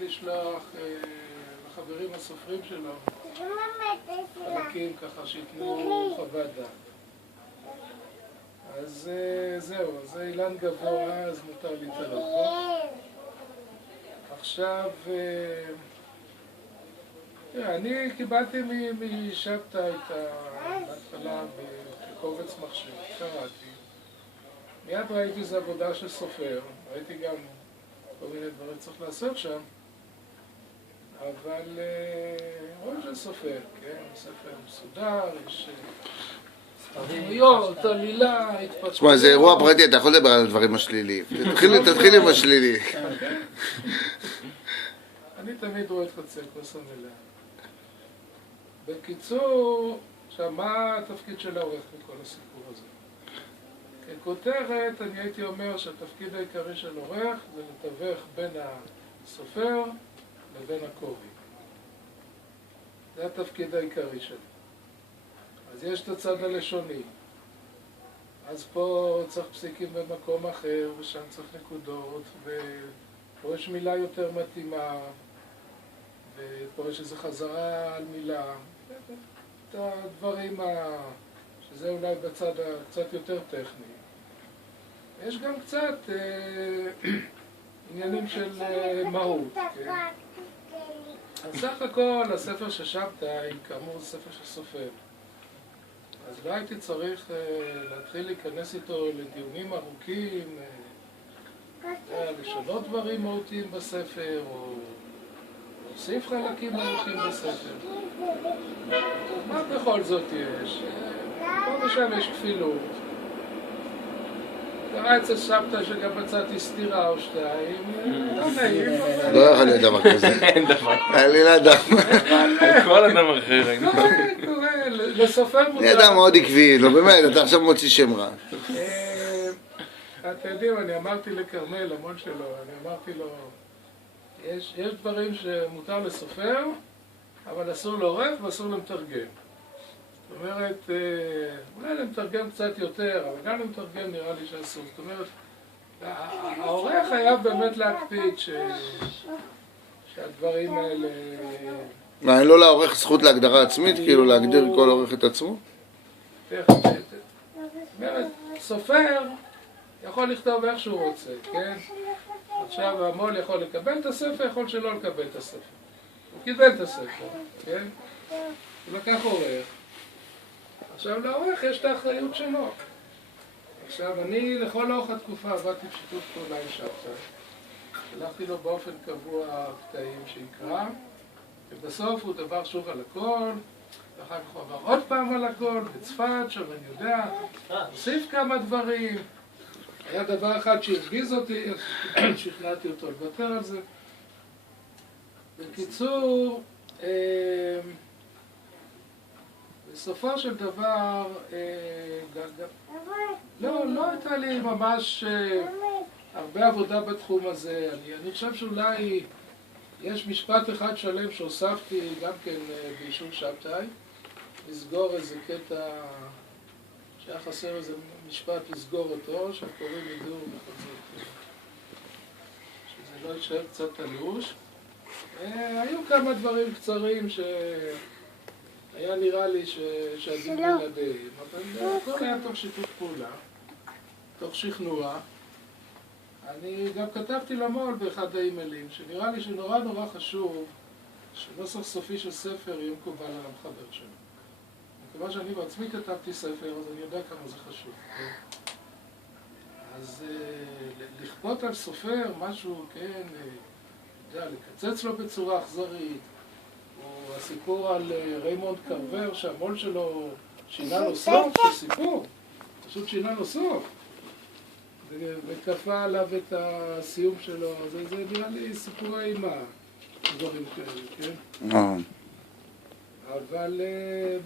לשלוח לחברים הסופרים שלו חלקים ככה שיתנו חוות דעת. אז זהו, זה אילן גבוה, אז מותר להתערב בו. עכשיו, אני קיבלתי משבתא את ההתחלה בקובץ מחשב, קראתי. מיד ראיתי זו עבודה של סופר, ראיתי גם כל מיני דברים צריך לעשות שם, אבל רואים של סופר, כן? ספר מסודר, יש דמויות, עלילה, התפתחות. תשמע, זה אירוע פרטי, אתה יכול לדבר על הדברים השליליים. תתחיל עם השלילי. אני תמיד רואה את חצי הכוס המלאה. בקיצור, עכשיו, מה התפקיד של העורך בכל הסיפור הזה? ככותרת, אני הייתי אומר שהתפקיד העיקרי של עורך זה לתווך בין הסופר לבין הקורא. זה התפקיד העיקרי שלו. אז יש את הצד הלשוני. אז פה צריך פסיקים במקום אחר, ושם צריך נקודות, ופה יש מילה יותר מתאימה, ופה יש איזו חזרה על מילה. את הדברים שזה אולי בצד קצת יותר טכני. יש גם קצת עניינים של מהות. כן? אז סך הכל הספר ששבתא, כאמור ספר של סופר. אז לא הייתי צריך להתחיל להיכנס איתו לדיונים ארוכים, לשנות דברים מהותיים בספר, או להוסיף חלקים מהותיים בספר. מה בכל זאת יש? פה ושם יש כפילות. קרה אצל שבתא שגם מצאתי סתירה או שתיים, לא נעים. לא יכול להיות דבר כזה. אין דבר. אני לא אדם. כל אדם אחר. קורה, לסופר מותר. אני אדם מאוד עקבי, לא באמת, אתה עכשיו מוציא שם רע. אתם יודעים, אני אמרתי לקרמל, המון שלו, אני אמרתי לו, יש דברים שמותר לסופר, אבל אסור לעורך ואסור למתרגם. זאת אומרת, אולי למתרגם קצת יותר, אבל גם למתרגם נראה לי שאסור. זאת אומרת, העורך חייב באמת להקפיד שהדברים האלה... מה, אין לו לעורך זכות להגדרה עצמית, כאילו להגדיר כל עורך את עצמו? זאת אומרת, סופר יכול לכתוב איך שהוא רוצה, כן? עכשיו המול יכול לקבל את הספר, יכול שלא לקבל את הספר. הוא קיבל את הספר, כן? הוא לקח עורך. עכשיו לעורך יש את האחריות שלו. עכשיו אני לכל אורך התקופה עבדתי בשיתוף פעולה עם שבתא. שלחתי לו באופן קבוע קטעים שיקרא, ובסוף הוא דבר שוב על הכל, ואחר כך הוא עבר עוד פעם על הכל, בצפת, שם אני יודע, הוסיף כמה דברים. היה דבר אחד שהרגיז אותי, אז שכנעתי אותו לוותר על זה. בקיצור, בסופו של דבר, לא הייתה לי ממש הרבה עבודה בתחום הזה. אני חושב שאולי יש משפט אחד שלם שהוספתי גם כן באישור שבתאי, לסגור איזה קטע שהיה חסר איזה משפט לסגור אותו, שהקוראים ידעו שזה לא יישאר קצת תלוש. היו כמה דברים קצרים שהיה נראה לי שעדיף בלעדיהם, אבל הכל היה תוך שיתוף פעולה, תוך שכנוע. אני גם כתבתי למול באחד האימיילים, שנראה לי שנורא נורא חשוב שנוסח סופי של ספר יהיה מקובל על המחבר שלו. מכיוון שאני בעצמי כתבתי ספר, אז אני יודע כמה זה חשוב. אז לכפות על סופר משהו, כן, לקצץ לו בצורה אכזרית, או הסיפור על ריימונד קרבר שהמול שלו שינה לו סוף, זה סיפור, פשוט שינה לו סוף. וכפה עליו את הסיום שלו, זה נראה לי סיפורי אימה, דברים כאלה, כן? אבל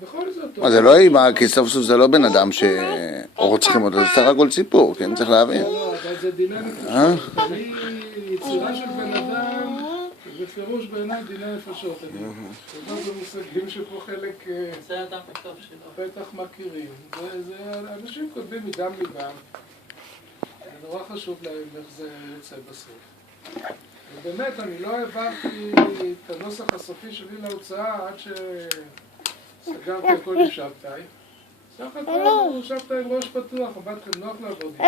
בכל זאת... מה, זה לא אימה, כי סוף סוף זה לא בן אדם שרוצחים אותו, זה סך הכל סיפור, כן? צריך להבין. לא, אבל זה דיני נפשות. אני יצירה של בן אדם, בפירוש בעיניי דיני נפשות. אני חושב במושגים שפה חלק בטח מכירים. אנשים כותבים מדם ליבם. זה נורא חשוב להם איך זה יוצא בסוף. ובאמת, אני לא העברתי את הנוסח הסופי שלי להוצאה עד שסגרתי הכל עם שבתאי. סך הכל שבתאי עם ראש פתוח, אמרתי לכם נוח לעבוד איתו.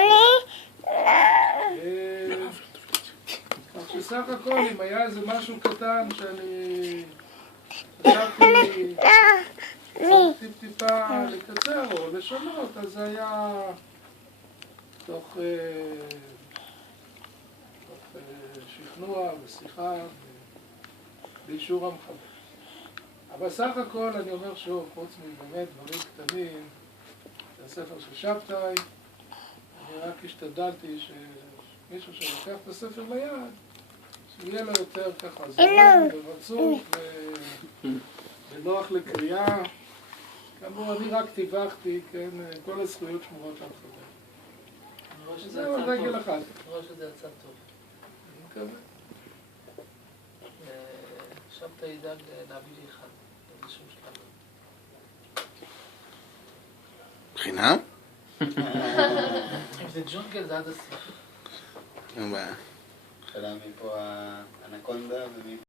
כך שסך הכל, אם היה איזה משהו קטן שאני חשבתי טיפה לקצר או לשנות, אז זה היה תוך שכנוע ושיחה באישור המחבר. אבל סך הכל אני אומר שוב, חוץ מבאמת דברים קטנים, זה הספר של שבתאי, אני רק השתדלתי שמישהו שלוקח את הספר ליד, שיהיה לו יותר ככה זמן ורצוף ונוח לקריאה. כאמור, אני רק טיווחתי, כן, כל הזכויות שמורות למחבר. זהו, רגל אחת. אני רואה שזה יצא טוב. אני מקווה. שבתאי ידאג להביא לי אחד, באיזשהו שלב. בחינם? אם זה ג'ונגל זה עד הסוף. אין בעיה. התחילה מפה האנקונדה ומפה